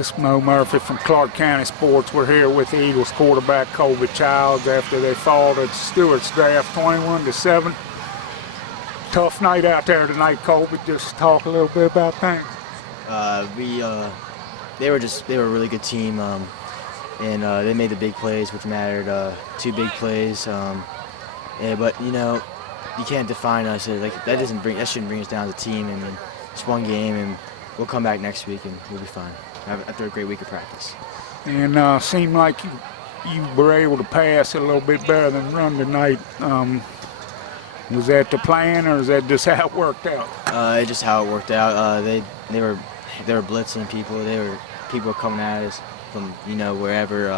This is Moe Murphy from Clarke County Sports. We're here with the Eagles quarterback Colby after they fall at Stuarts Draft 21-7. Tough night out there tonight, Colby. Just talk a little bit about things. They were a really good team, and they made the big plays, which mattered. 2 big plays, but you can't define us. That shouldn't bring us down as a team. I mean, it's one game, and we'll come back next week and we'll be fine after a great week of practice. And seemed like you were able to pass a little bit better than run tonight. Was that the plan, or is that just how it worked out? It's just how it worked out. They were blitzing people. People were coming at us from wherever,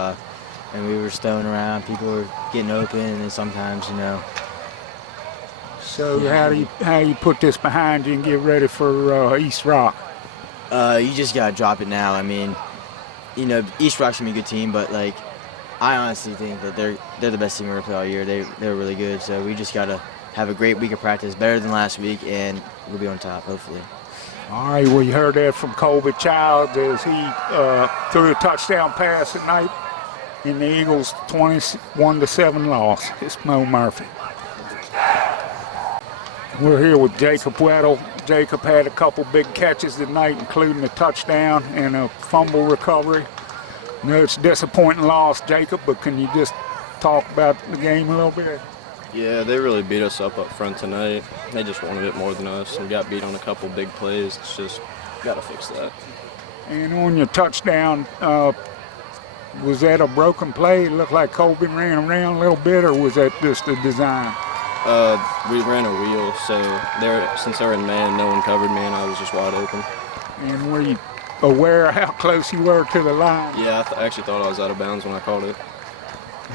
and we were stowing around. People were getting open, and sometimes So how do you put this behind you and get ready for East Rock? You just gotta drop it now. I mean, East Rock's gonna be a good team, but I honestly think that they're the best team we're gonna play all year. They're really good. So we just gotta have a great week of practice, better than last week, and we'll be on top, hopefully. All right, well, you heard that from Colby Childs as he threw a touchdown pass at night in the Eagles' 21-7 loss. It's Moe Murphy. We're here with Jacob Weddle. Jacob had a couple big catches tonight, including a touchdown and a fumble recovery. I know it's a disappointing loss, Jacob, but can you just talk about the game a little bit? Yeah, they really beat us up front tonight. They just wanted it more than us and got beat on a couple big plays. It's just got to fix that. And on your touchdown, was that a broken play? It looked like Colby ran around a little bit, or was that just a design? We ran a wheel, so since they were in man, no one covered me, and I was just wide open. And were you aware how close you were to the line? Yeah, I actually thought I was out of bounds when I caught it.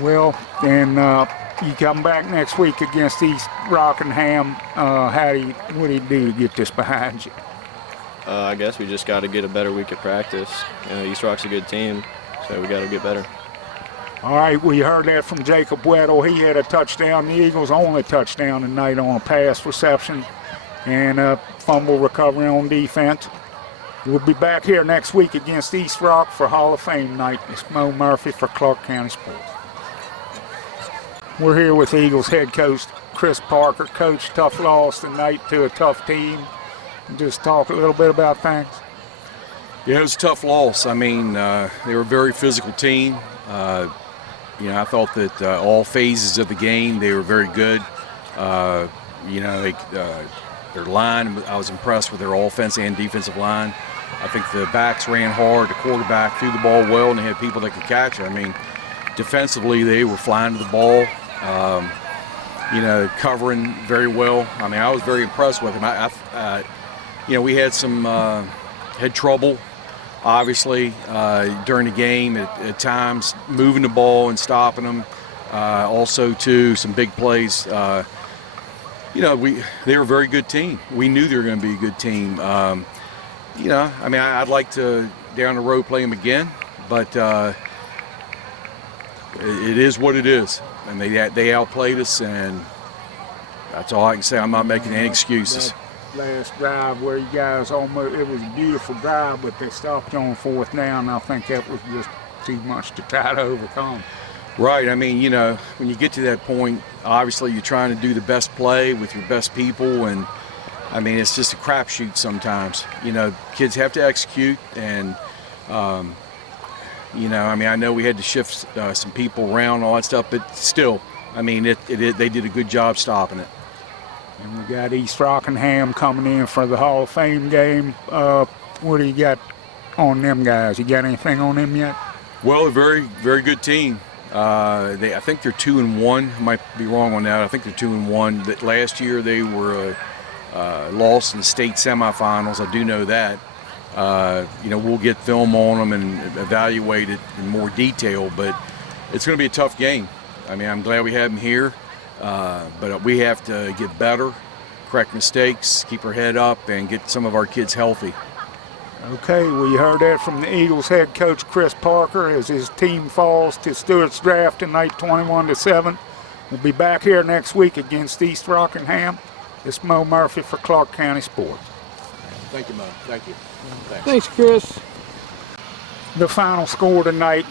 Well, and you come back next week against East Rockingham. What do you do to get this behind you? I guess we just got to get a better week of practice. East Rock's a good team, so we got to get better. All right, well, you heard that from Jacob Weddle. He had a touchdown, the Eagles' only touchdown tonight on a pass reception and a fumble recovery on defense. We'll be back here next week against East Rock for Hall of Fame night. It's Moe Murphy for Clarke County Sports. We're here with Eagles head coach Chris Parker. Coach, tough loss tonight to a tough team. Just talk a little bit about things. Yeah, it was a tough loss. I mean, they were a very physical team. I thought that all phases of the game, they were very good. Their line, I was impressed with their offense and defensive line. I think the backs ran hard, the quarterback threw the ball well, and they had people that could catch it. I mean, defensively, they were flying to the ball, covering very well. I mean, I was very impressed with them. We had had trouble, obviously, during the game at times, moving the ball and stopping them. Also, too, some big plays. They were a very good team. We knew they were going to be a good team. I'd like to, down the road, play them again, but it is what it is. And they outplayed us, and that's all I can say. I'm not making any excuses. Last drive where you guys it was a beautiful drive, but they stopped you on 4th down. I think that was just too much to try to overcome. Right. I mean, when you get to that point, obviously you're trying to do the best play with your best people, and I mean, it's just a crapshoot sometimes. Kids have to execute, and I know we had to shift some people around and all that stuff, but still, I mean, they did a good job stopping it. And we got East Rockingham coming in for the Hall of Fame game. What do you got on them guys? You got anything on them yet? Well, a very, very good team. I think they're 2-1. I might be wrong on that. I think they're 2-1. Last year they were lost in state semifinals. I do know that. We'll get film on them and evaluate it in more detail, but it's going to be a tough game. I mean, I'm glad we have them here. But we have to get better, correct mistakes, keep our head up, and get some of our kids healthy. Okay, well, you heard that from the Eagles head coach Chris Parker as his team falls to Stuarts Draft tonight 21-7. We'll be back here next week against East Rockingham. It's Moe Murphy for Clarke County Sports. Thank you, Mo. Thank you. Thanks, Chris. The final score tonight,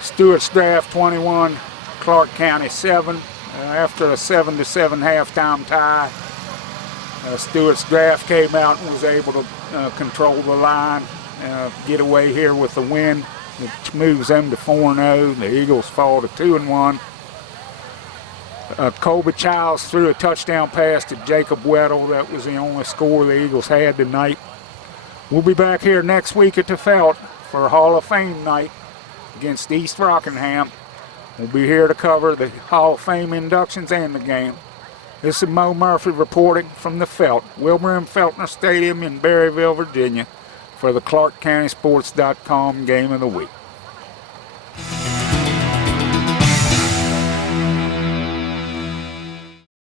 Stuarts Draft 21, Clarke County 7. After a 7-7 halftime tie, Stuarts Draft came out and was able to control the line, get away here with the win, which moves them to 4-0. The Eagles fall to 2-1. Colby Childs threw a touchdown pass to Jacob Weddle. That was the only score the Eagles had tonight. We'll be back here next week at the Felt for Hall of Fame night against East Rockingham. We'll be here to cover the Hall of Fame inductions and the game. This is Moe Murphy reporting from the Felt, Wilbur M. Feltner Stadium in Berryville, Virginia, for the ClarkeCountySports.com Game of the Week.